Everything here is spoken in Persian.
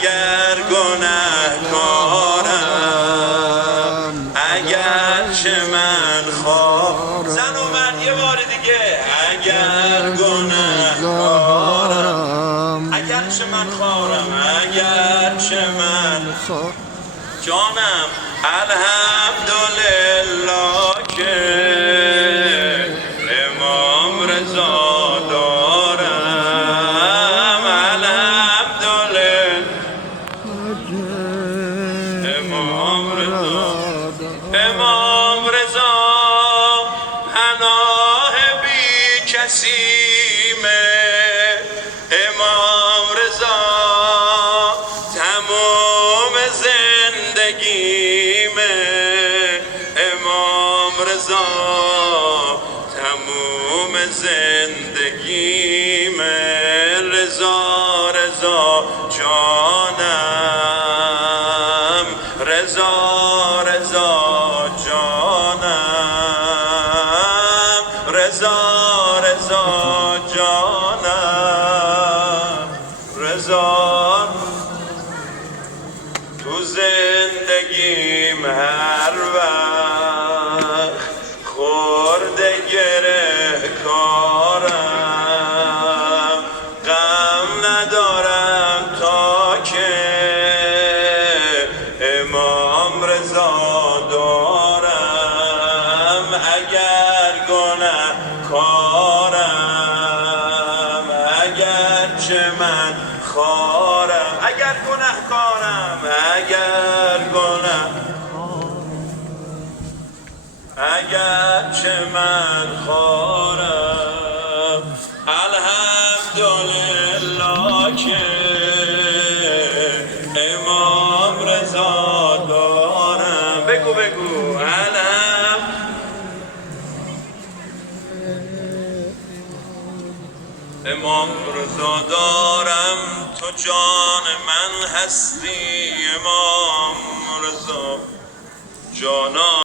اگر گنهکارم، اگرچه من زن و من یه بار دیگه، اگر گنهکارم، اگرچه من خارم، اگرچه من جانم، الحمدلله که امام رضا دارم، الحمدلله امام رضا، امام رضا پناه بی کسیمه، امام رضا تمام زندگیمه، امام رضا تمام زندگیمه، رضا رضا جانم، رضا رضا جانم، رضا رضا جانم، رضا تو زندگیم هر وقت خورده گره کارم، غم ندارم تا که امام رضا دارم، اگر گنهکارم، اگرچه من خارم، اگر گنهکارم، اگر اگرچه من خارم، الحمدلله که امام رضا دارم. بگو بگو امام رضا دارم، تو جان من هستی امام رضا جانا.